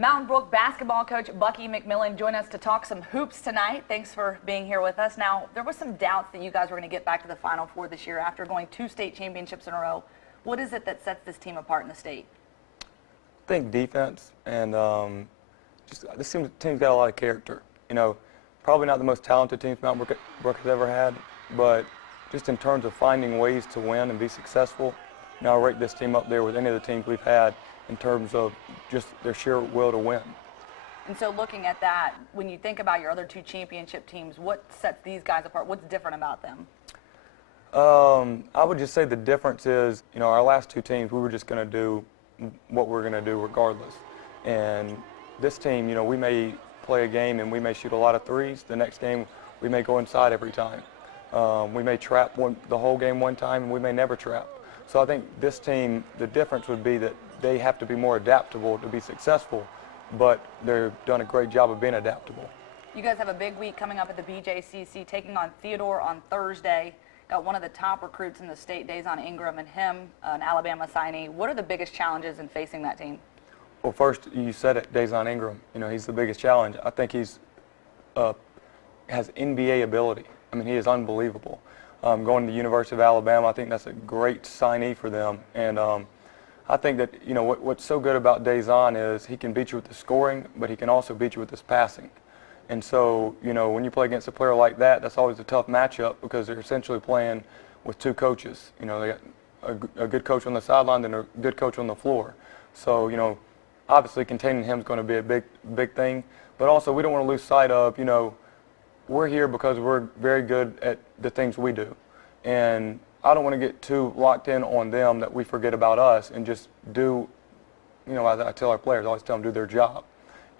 Mountain Brook basketball coach Bucky McMillan joined us to talk some hoops tonight. Thanks for being here with us. Now, there was some doubts that you guys were going to get back to the Final Four this year after going 2 state championships in a row. What is it that sets this team apart in the state? I think defense and this team's got a lot of character. You know, probably not the most talented teams Mountain Brook has ever had, but just in terms of finding ways to win and be successful, you know, I rate this team up there with any of the teams we've had in terms of just their sheer will to win. And so looking at that, when you think about your other 2 championship teams, what sets these guys apart? What's different about them? I would just say the difference is, you know, our last 2 teams, we were just going to do what we're going to do regardless. And this team, you know, we may play a game and we may shoot a lot of threes. The next game, we may go inside every time. We may trap the whole game one time, and we may never trap. So I think this team, the difference would be that they have to be more adaptable to be successful, but they've done a great job of being adaptable. You guys have a big week coming up at the BJCC, taking on Theodore on Thursday. Got one of the top recruits in the state, Dazon Ingram, and him, an Alabama signee. What are the biggest challenges in facing that team? Well, first, you said it, Dazon Ingram. You know, he's the biggest challenge. I think he's has NBA ability. I mean, he is unbelievable. Going to the University of Alabama, I think that's a great signee for them. And I think that, you know, what's so good about Dazon is he can beat you with the scoring, but he can also beat you with his passing. And so, you know, when you play against a player like that, that's always a tough matchup because they're essentially playing with 2 coaches. You know, they got a good coach on the sideline and a good coach on the floor. So, you know, obviously containing him is going to be a big thing. But also, we don't want to lose sight of, you know, we're here because we're very good at the things we do. And I don't want to get too locked in on them that we forget about us and just do, you know, I tell our players, I always tell them do their job.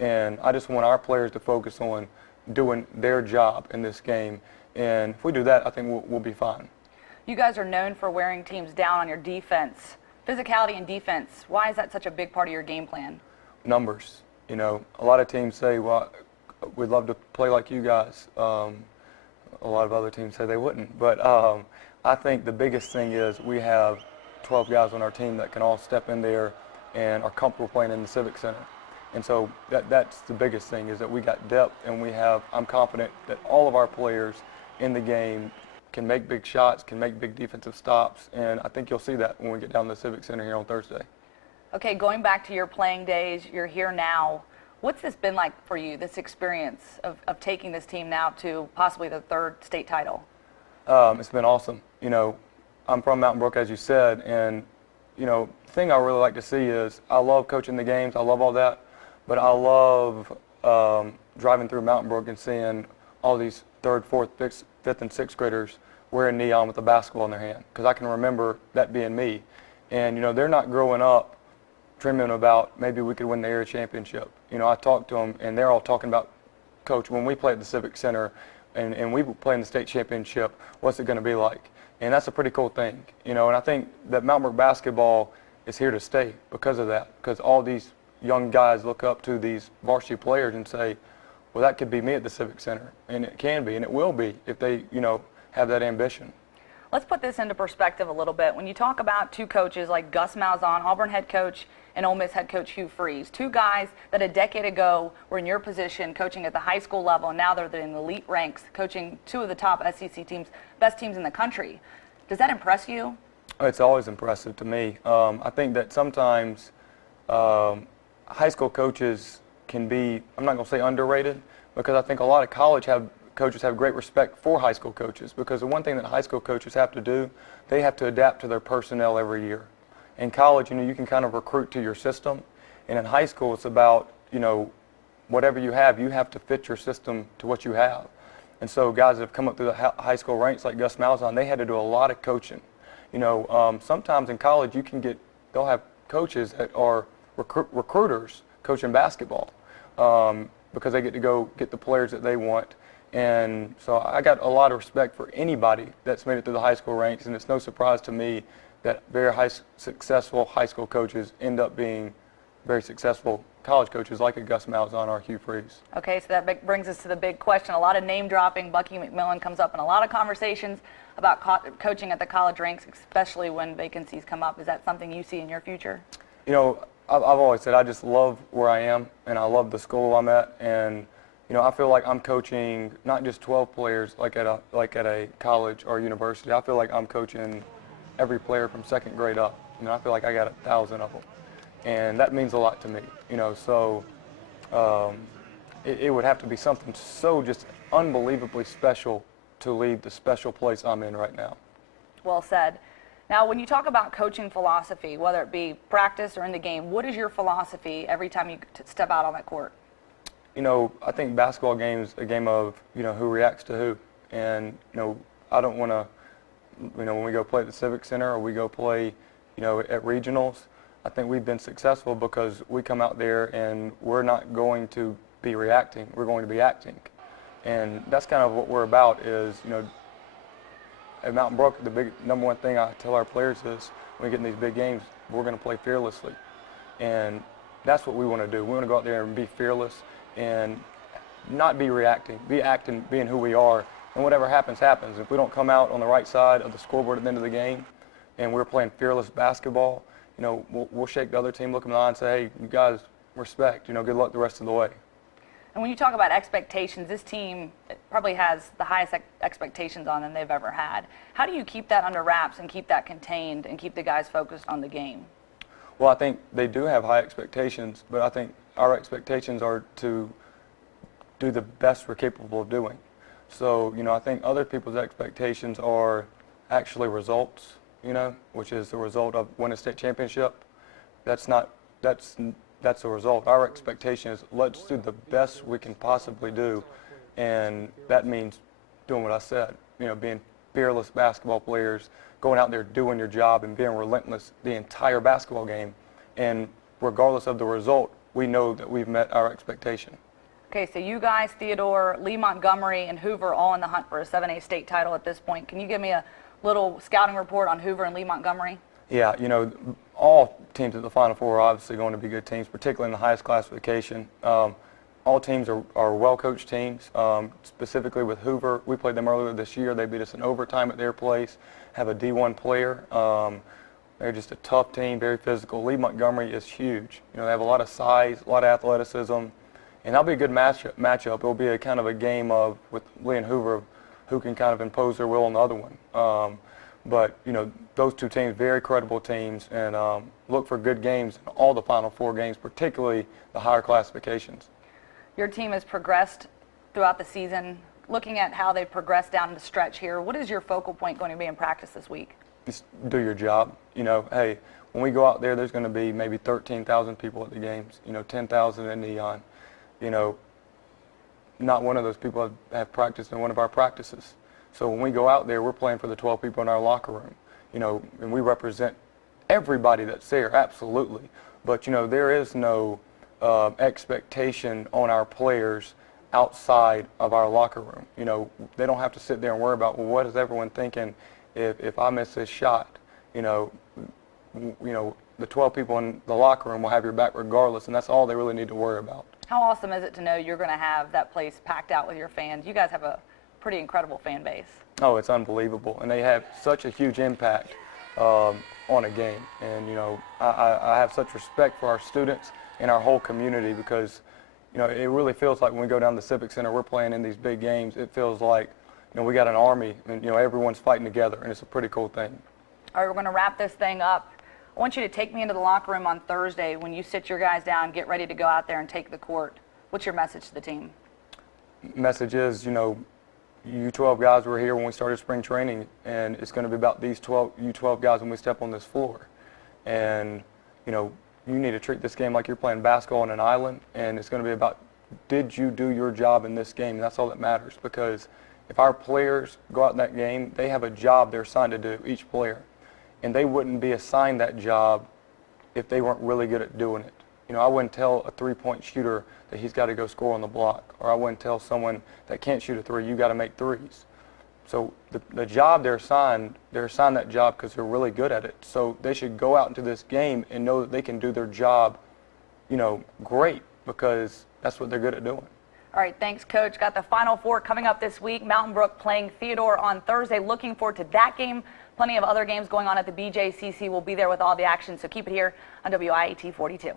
And I just want our players to focus on doing their job in this game. And if we do that, I think we'll be fine. You guys are known for wearing teams down on your defense. Physicality and defense, why is that such a big part of your game plan? Numbers. You know, a lot of teams say, well, we'd love to play like you guys. A lot of other teams say they wouldn't. But I think the biggest thing is we have 12 guys on our team that can all step in there and are comfortable playing in the Civic Center. And so that's the biggest thing is that we got depth, and I'm confident that all of our players in the game can make big shots, can make big defensive stops, and I think you'll see that when we get down to the Civic Center here on Thursday. Okay, going back to your playing days, you're here now. What's this been like for you, this experience of taking this team now to possibly the 3rd state title? It's been awesome. You know, I'm from Mountain Brook, as you said, and, you know, the thing I really like to see is I love coaching the games. I love all that, but I love driving through Mountain Brook and seeing all these 3rd, 4th, 5th, and 6th graders wearing neon with a basketball in their hand, because I can remember that being me. And, you know, they're not growing up dreaming about maybe we could win the area championship. You know, I talk to them, and they're all talking about, Coach, when we play at the Civic Center and we play in the state championship, what's it going to be like? And that's a pretty cool thing, you know, and I think that Mountain Brook basketball is here to stay because of that, because all these young guys look up to these varsity players and say, well, that could be me at the Civic Center, and it can be, and it will be if they, you know, have that ambition. Let's put this into perspective a little bit. When you talk about 2 coaches like Gus Malzahn, Auburn head coach, and Ole Miss head coach Hugh Freeze, 2 guys that a decade ago were in your position coaching at the high school level, and now they're in the elite ranks coaching 2 of the top SEC teams, best teams in the country. Does that impress you? It's always impressive to me. I think that sometimes high school coaches can be, I'm not going to say underrated, because I think a lot of college coaches have great respect for high school coaches, because the one thing that high school coaches have to do, they have to adapt to their personnel every year. In college, you know, you can kind of recruit to your system, and in high school, it's about, you know, whatever you have to fit your system to what you have. And so guys that have come up through the high school ranks like Gus Malzahn, they had to do a lot of coaching. You know, sometimes in college they'll have coaches that are recruiters coaching basketball because they get to go get the players that they want. And so I got a lot of respect for anybody that's made it through the high school ranks, and it's no surprise to me that very successful high school coaches end up being very successful college coaches like a Gus Malzahn or Hugh Freeze. Okay, so that brings us to the big question. A lot of name dropping. Bucky McMillan comes up in a lot of conversations about coaching at the college ranks, especially when vacancies come up. Is that something you see in your future? You know, I've always said I just love where I am, and I love the school I'm at, and I feel like I'm coaching not just 12 players like at a college or university. I feel like I'm coaching every player from second grade up. I feel like I got 1,000 of them, and that means a lot to me. So it would have to be something so just unbelievably special to leave the special place I'm in right now. Well said. Now, when you talk about coaching philosophy, whether it be practice or in the game, what is your philosophy every time you step out on that court? I think basketball game is a game of, who reacts to who. And, I don't want to, when we go play at the Civic Center or we go play, at regionals, I think we've been successful because we come out there and we're not going to be reacting. We're going to be acting. And that's kind of what we're about is, at Mountain Brook, the big number one thing I tell our players is when we get in these big games, we're going to play fearlessly. And that's what we want to do. We want to go out there and be fearless and not be reacting, be acting, being who we are. And whatever happens, happens. If we don't come out on the right side of the scoreboard at the end of the game and we're playing fearless basketball, we'll shake the other team, look them in the eye and say, hey, you guys, respect, good luck the rest of the way. And when you talk about expectations, this team probably has the highest expectations on them they've ever had. How do you keep that under wraps and keep that contained and keep the guys focused on the game? Well, I think they do have high expectations, but I think our expectations are to do the best we're capable of doing. So, I think other people's expectations are actually results, which is the result of winning a state championship. That's a result. Our expectation is let's do the best we can possibly do, and that means doing what I said, being fearless basketball players, going out there doing your job and being relentless the entire basketball game, and regardless of the result, we know that we've met our expectation. Okay, so you guys, Theodore, Lee Montgomery, and Hoover all in the hunt for a 7A state title at this point. Can you give me a little scouting report on Hoover and Lee Montgomery? Yeah, all teams at the Final Four are obviously going to be good teams, particularly in the highest classification. All teams are well-coached teams. Specifically with Hoover, we played them earlier this year. They beat us in overtime at their place, have a D1 player. They're just a tough team, very physical. Lee Montgomery is huge. They have a lot of size, a lot of athleticism, and that'll be a good matchup. It'll be a kind of a game of, with Lee and Hoover, who can kind of impose their will on the other one. But, those two teams, very credible teams, and look for good games in all the Final Four games, particularly the higher classifications. Your team has progressed throughout the season. Looking at how they've progressed down the stretch here, what is your focal point going to be in practice this week? Just do your job. Hey, when we go out there, there's going to be maybe 13,000 people at the games, 10,000 in Neon. Not one of those people have practiced in one of our practices. So when we go out there, we're playing for the 12 people in our locker room, and we represent everybody that's there, absolutely. But, there is no expectation on our players outside of our locker room. They don't have to sit there and worry about, well, what is everyone thinking if I miss this shot? The 12 people in the locker room will have your back regardless, and that's all they really need to worry about. How awesome is it to know you're going to have that place packed out with your fans? You guys have a pretty incredible fan base. Oh, it's unbelievable, and they have such a huge impact on a game. And I have such respect for our students and our whole community because it really feels like when we go down to the Civic Center, we're playing in these big games. It feels like we got an army, and everyone's fighting together, and it's a pretty cool thing. All right, we're going to wrap this thing up. I want you to take me into the locker room on Thursday when you sit your guys down, get ready to go out there and take the court. What's your message to the team? Message is, you 12 guys were here when we started spring training, and it's going to be about you 12 guys when we step on this floor. And, you need to treat this game like you're playing basketball on an island, and it's going to be about, did you do your job in this game? And that's all that matters, because if our players go out in that game, they have a job they're assigned to do, each player. And they wouldn't be assigned that job if they weren't really good at doing it. I wouldn't tell a three-point shooter that he's got to go score on the block, or I wouldn't tell someone that can't shoot a three, you got to make threes. So the job they're assigned that job because they're really good at it. So they should go out into this game and know that they can do their job, great, because that's what they're good at doing. All right, thanks, Coach. Got the Final Four coming up this week. Mountain Brook playing Theodore on Thursday. Looking forward to that game. plenty of other games going on at the BJCC. We'll be there with all the action, so keep it here on WIAT42.